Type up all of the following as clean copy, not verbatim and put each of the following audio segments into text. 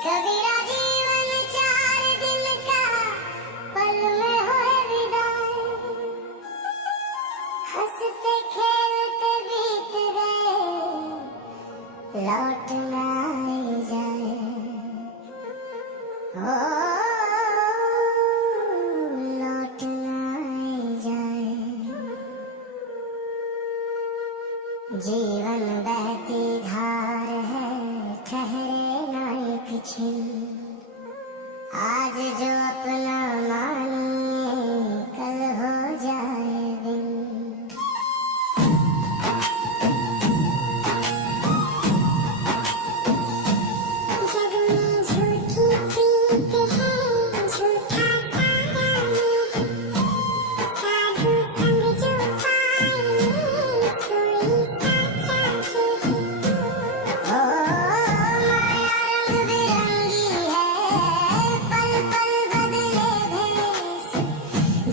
कबीरा जीवन 4 दिन का पल में होए विदाई, हंसते खेलते बीत गए लौट ना जाए। ओ लौट ना जाए। जीवन बहती धार है, ठहरे ना एक छिन। आज जो अपना मानिए कल हो जाए दिन। जग में झूठी प्रीत है, झूठा सारा है, साधु संग जो पाए कोई साचा है। ओ माया रंग बिरंगी है, पल पल बदले भेष।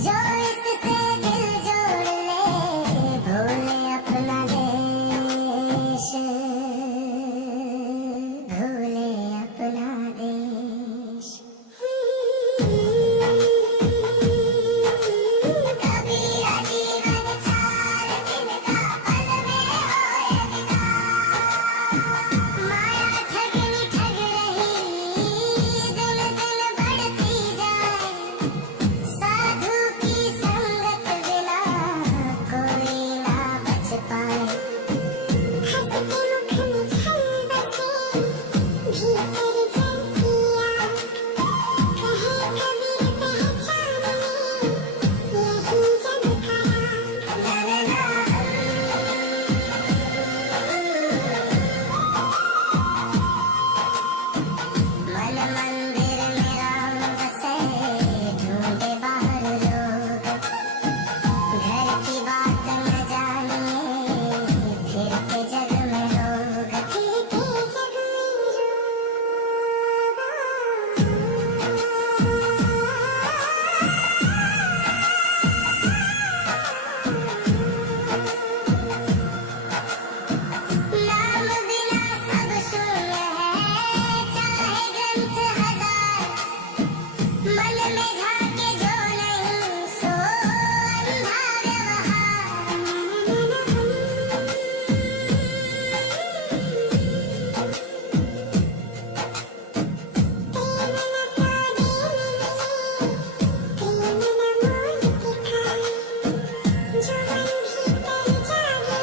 जो इससे दिल जोड़ ले भूले अपना देश, भूले अपना देश। कबीरा जीवन 4 दिन का पल में होए विदाई, माया ठगनी ठग रही दिन दिन बढ़ती जाए। साधु की संगत बिना कोई ना बच पाए। हंसते मुख में छल बसे भीतर जलती आग, कहे कबीर पहचान ले यही जग का राग। ला ला ला। मन मंदिर में राम बसे, ढूंढे बाहर लोग। घर की बात न जानिए फिरते जग में रोग, फिरते जग में रोग। नाम बिना सब शून्य है, चाहे ग्रंथ हजार। मन में झांके जो नहीं सो अंधा व्यवहार। प्रेम न सौदे में मिले, प्रेम न मोल के खाए। जो मन भीतर जागे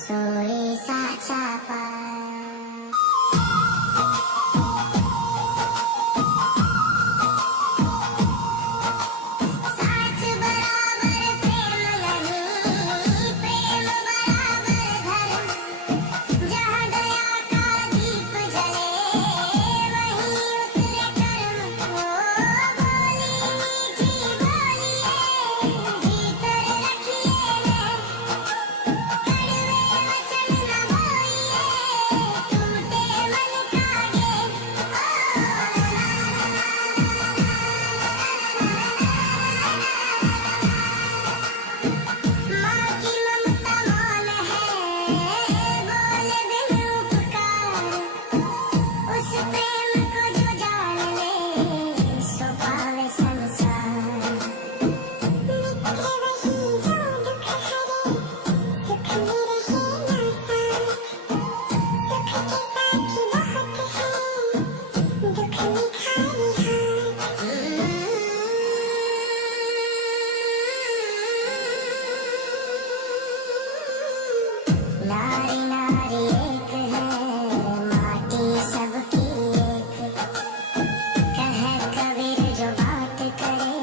सोई साचा पाए। साच बराबर प्रेम नहीं, प्रेम बराबर धर्म। जहाँ दया का दीप जले वहीं उतरे कर्म। ओ बोली मीठी बोलिए भीतर रखिए है, कड़वे वचन न बोइए टूटे मन कागे। माँ की ममता मौन है, बोले बिन उपकार। उस प्रेम को जो जान ले सो पावे संसार। मित्र वही जो दुख हरे, सुख में रहे ना साथ। सुख के साथी बहुत है, दुख में खाली हाथ। नारी नारी एक है, माटी सबकी एक। कहे कबीर जो बात करे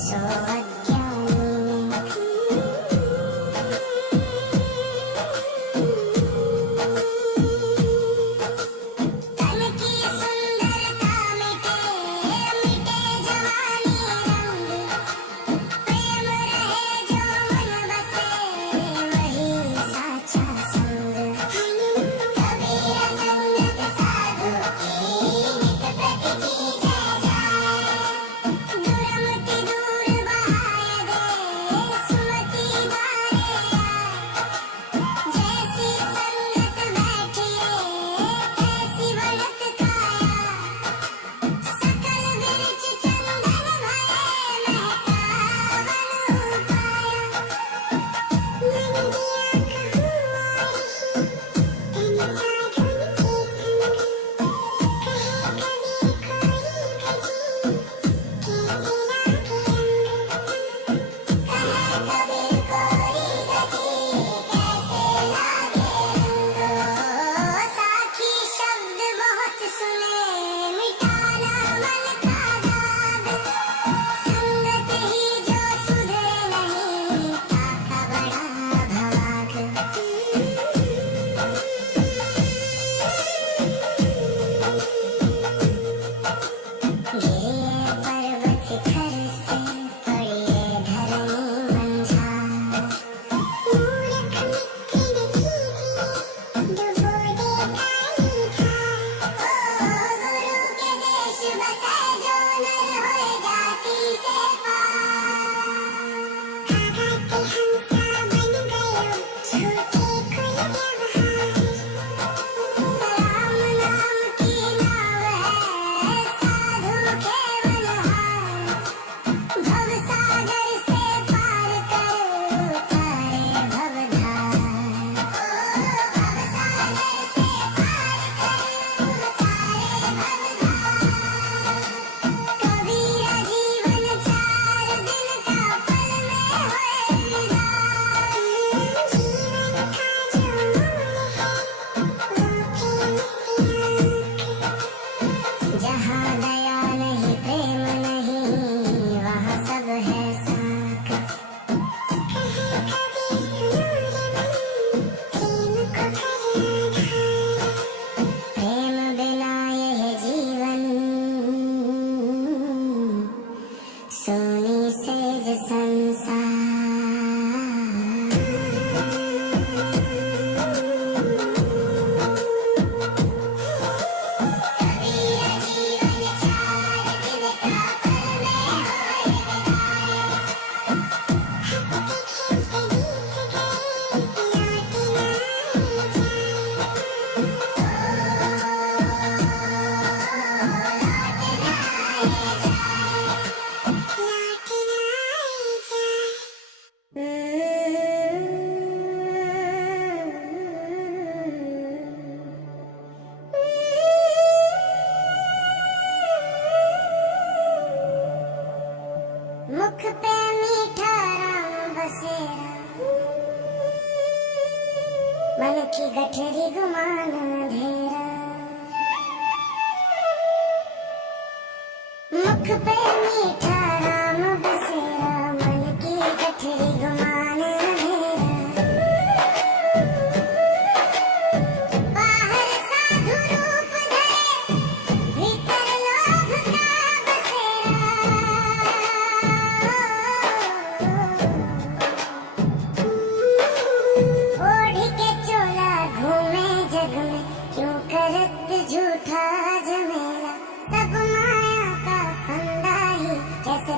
सो अज्ञानी। तन की सुंदरता मिटे, मिटे जवानी रंग। प्रेम रहे जो मन बसे वही साचा संग। राम नाम की नाव है साधु के बलहार, भव सागर से पार कर उतारे भवधार। भव सागर से पार कर उतारे भवधार। कबीरा जीवन 4 दिन का पल में होए विदाई। जीवन का जो मोल है वो जहाँ दया नहीं प्रेम नहीं वहाँ सब है साक। कहे कबीर सुनो रे मन, प्रेम को कर आधार। प्रेम बिना यह जीवन सोनी सेज संसार। कबीरा जीवन 4 दिन का पल में होए विदाई। हंसते खेलते बीत गए लौट न मुख पे मीठा राम बसेरा, मन की गठरी गुमान अंधेरा। मुख पे मीठा राम बसेरा, मन की गठरी गुमान अंधेरा। बाहर साधु रूप धरे, भीतर लोभ का बसेरा। ओढ़ के चोला घूमे जग में, क्यों करत झूठा झमेला। सब माया का फंदा ही जैसे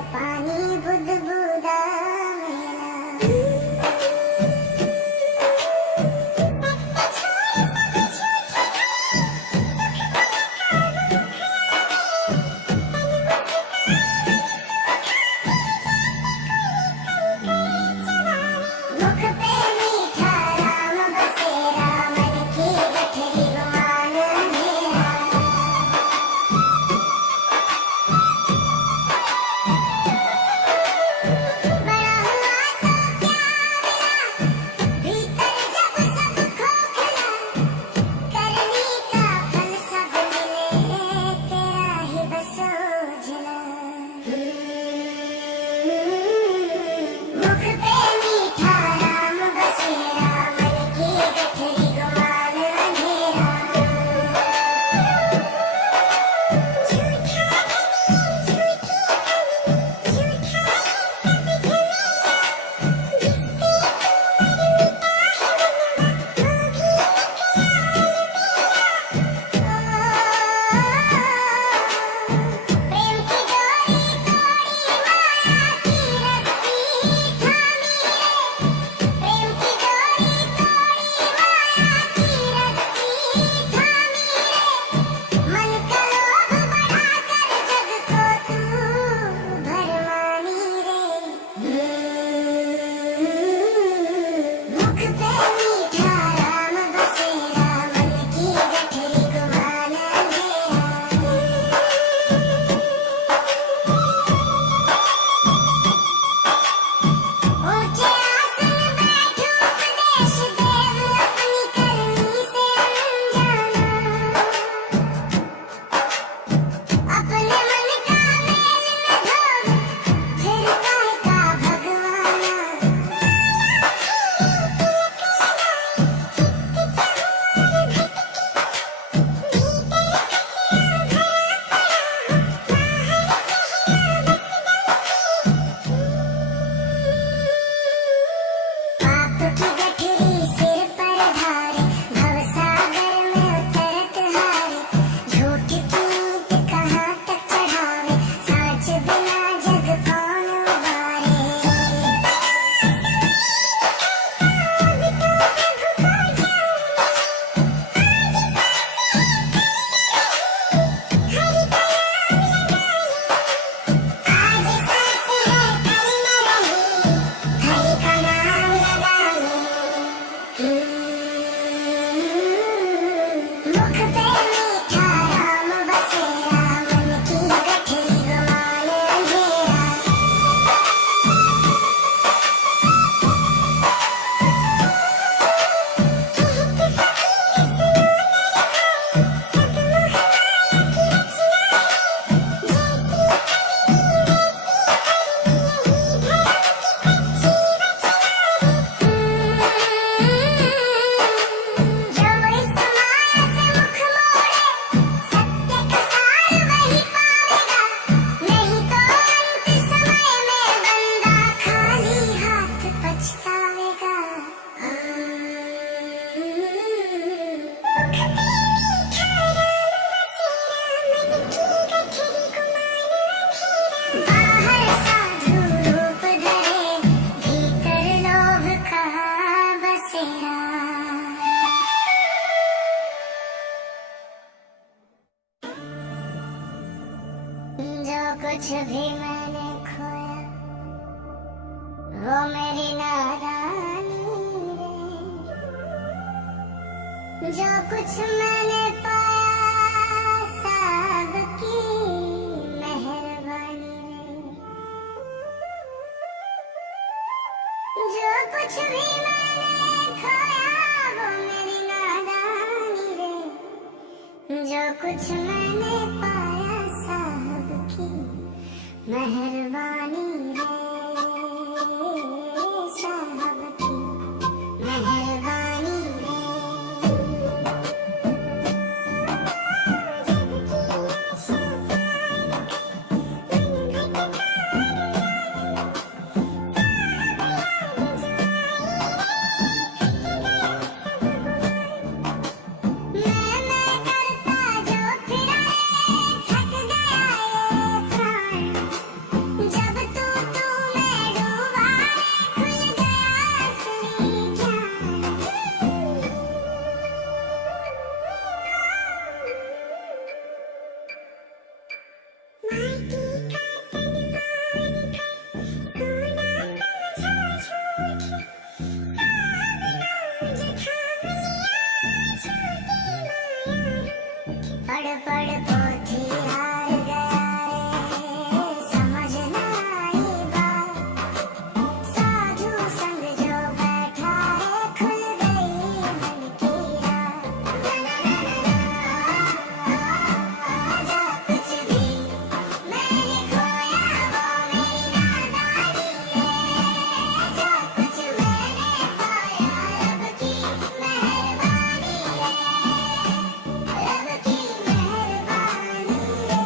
कुछ भी मैंने खोया वो मेरी नादानी रे। जो कुछ मैंने पाया सब की मेहरबानी रे। जो कुछ भी मैंने खोया वो मेरी नादानी रे। जो कुछ मैंने पाया सब की मेहरबानी रे। साहब की मेहरबानी रे। मैं करता जो फिरा थक गया ये प्राण। जब तू में डूबा खुल गया असली ज्ञान। माटी का तन मान कर सोना समझा झूठी। पढ़ पढ़ पोथी हार गया रे समझ ना आई बात। साधु संग जो बैठा रे खुल गई मन की रात। जो कुछ भी मैंने खोया वो मेरी नादानी रे। जो कुछ मैंने पाया रब की मेहरबानी रे। रब की मेहरबानी रे।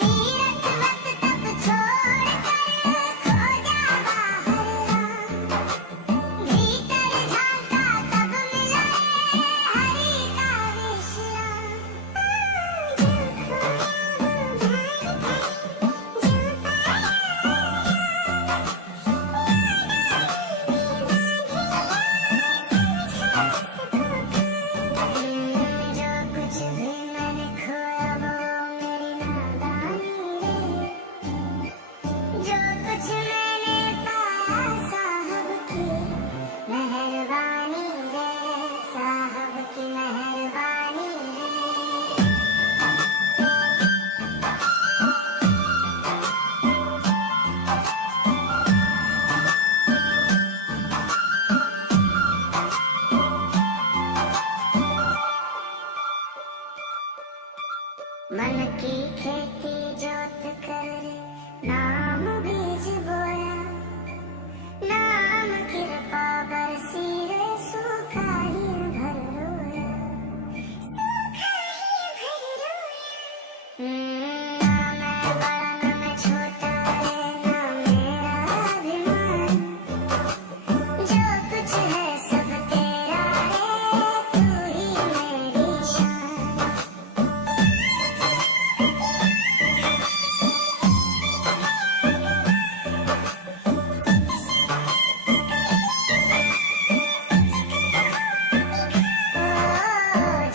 तीरथ वक्त तप छोड़ कर खो जा बाहर आ। भीतर झांका तब मिला हरि का विश्राम। जो खोया वो भाई जो जो कुछ भी मैंने खोया वो मेरी नादानी रे। जो कुछ मैंने पाया साहब की मेहरबानी रे। साहब की मेहरबानी रे। मन की खेती जोत कर नाम बीज बोया। नाम कृपा बरसी रे सूखा ही भर रोया। सूखा ही भर रोया। ना मैं बड़ा ना मैं छोटा रे ना मेरा अभिमान। जो कुछ है सब तेरा रे तू ही मेरी शान।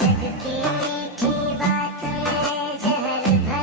जग की मीठी बात मेरे जहर भरी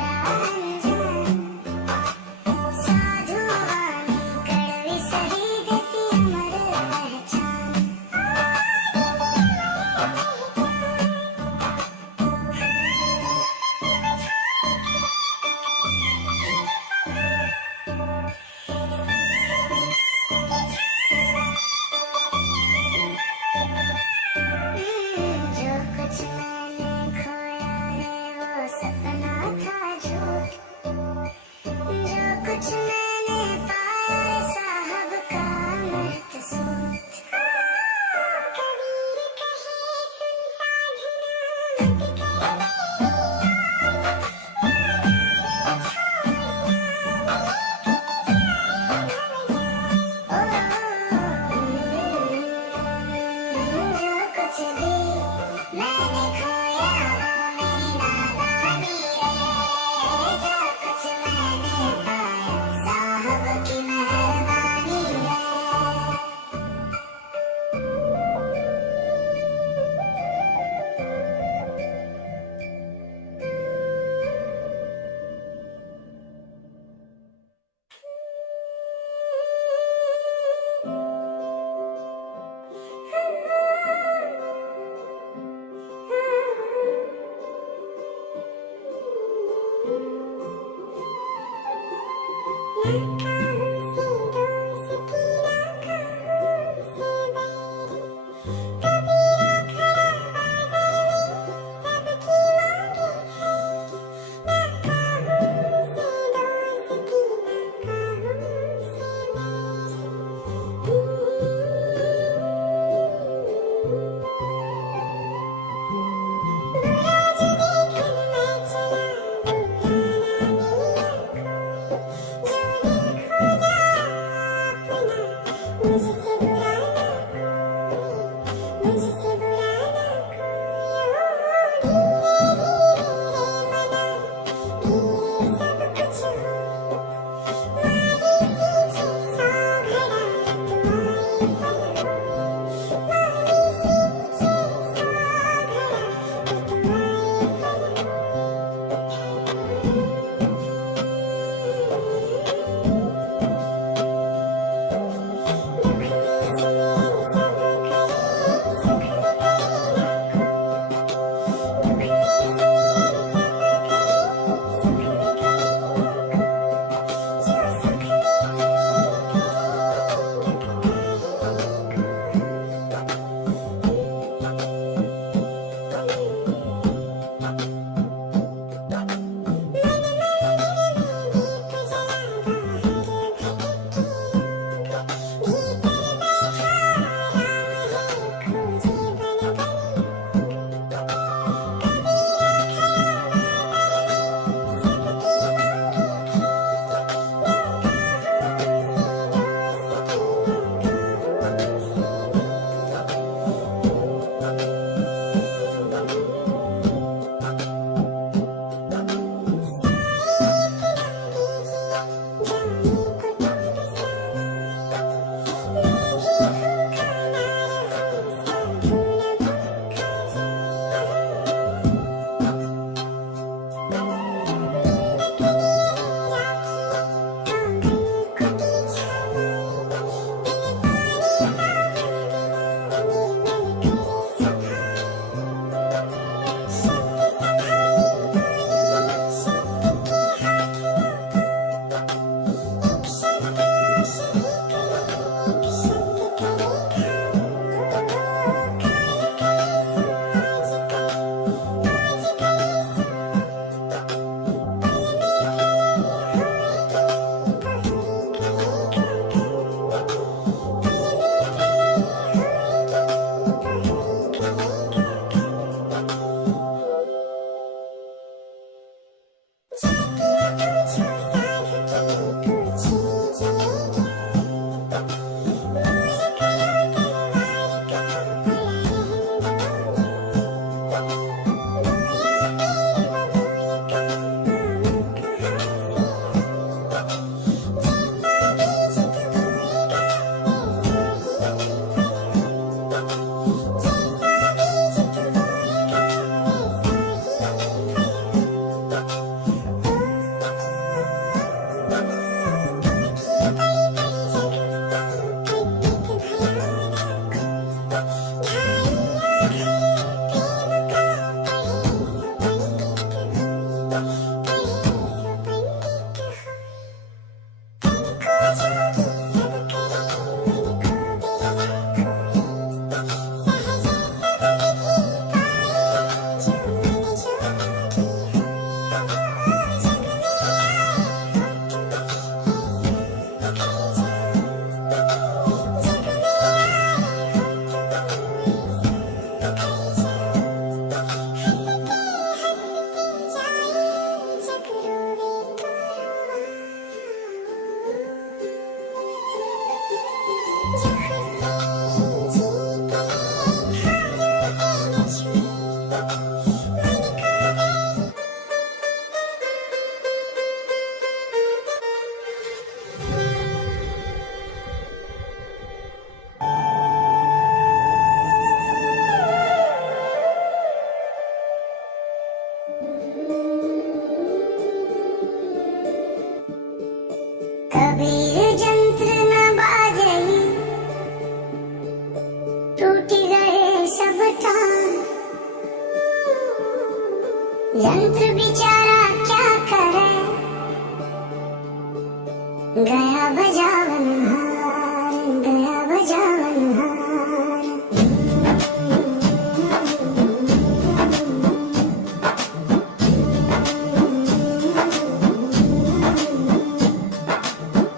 गया बजावन हार, गया बजावन हार।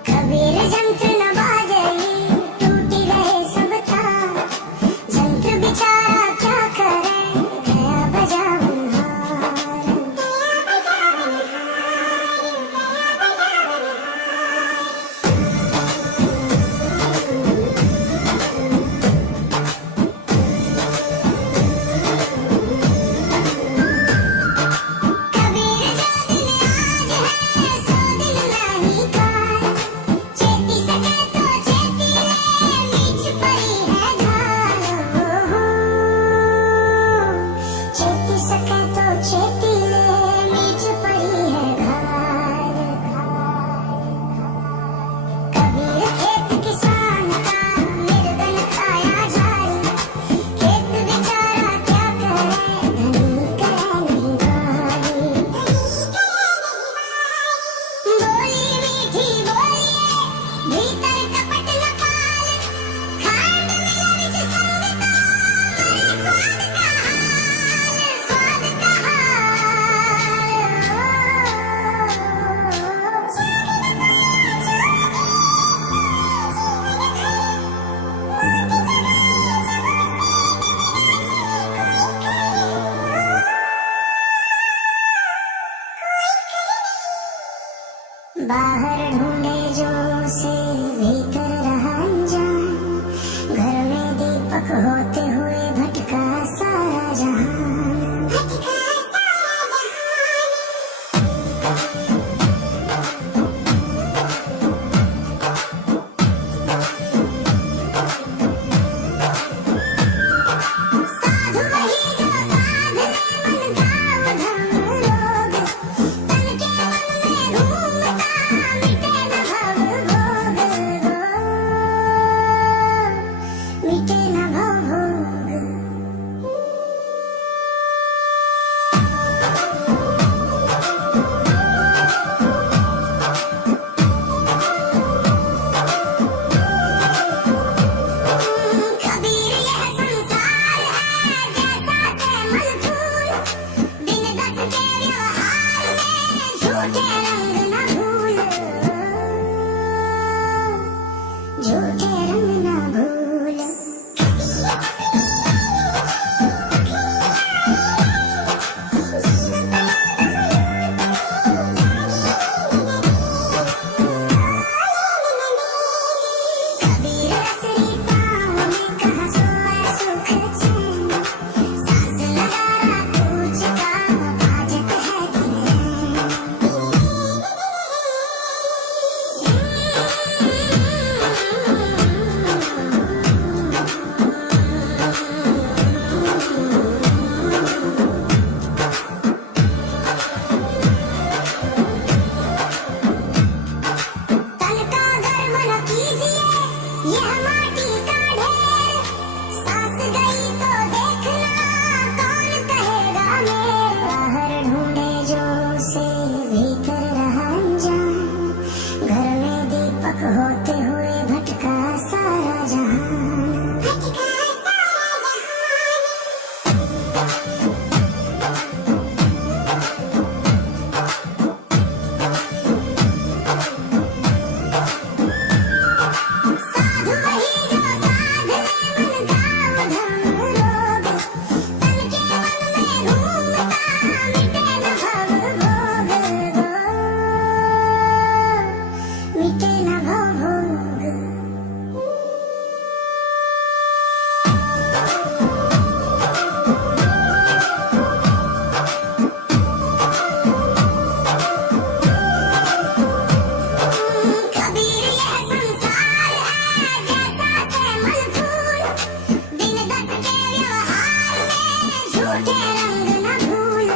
कबीर जंत्र न बाजई, टूटी रहे सब तार। जंत्र बेचारा क्या करे, गया बजावन हार, गया बजावन हार, गया बजावन कबीर जो दिन आज है सो दिन नहीं काल। चेती सके तो चेती ले, मीच पड़ी है ढाल। चेती सके तो चेती ले, मीच पड़ी है ढाल। कबीर खेत किसान का निर्धन खाया जारी। खेत बेचारा क्या करे, धनी करे नहीं गारी। बोली मीठी बोलिए, भीतर कपट न पाल। खांड मिला विच संगता, मरे स्वाद का बाहर ढूंढे जो से भीतर रहा अनजान। घर में दीपक होते हुए भटका सारा जहान, भटका सारा जहान। साधु वही जो साध ले मन भाव धर्म रोग। तन के मन में घूमता, मिटे न भव भोग। मिटे न भव भोग। कबीर यह संसार है जैसा से मलफूल। दिन दस के व्यवहार में झूठे रंग न भूल, झूठे रंग न भूल। कबीर असली पाँव में कहाँ सोए सुख चैन। सांस लगा पूछ का हाजत है कि तन का गर्व न कीजिए, यह माटी का ढेर। सांस गई तो देखना, कौन कहेगा मेर। बाहर ढूंढे जो से भीतर रहा अनजान। घर में दीपक होते हुए भटका सारा जहान, भटका सारा जहान। साधु वही जो साध ले मन भाव धर्म रोग। तन के मन में घूमता, मिटे न भव भोग। मिटे न भव भोग। कबीर यह संसार है जैसा से मलफूल। दिन दस के व्यवहार में झूठे रंग न भूल,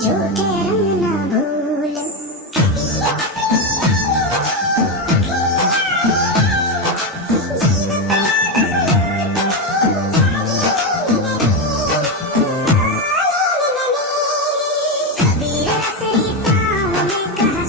झूठे रंग न भूल। कबीर असली पाँव में कहाँ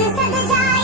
तन सद जाए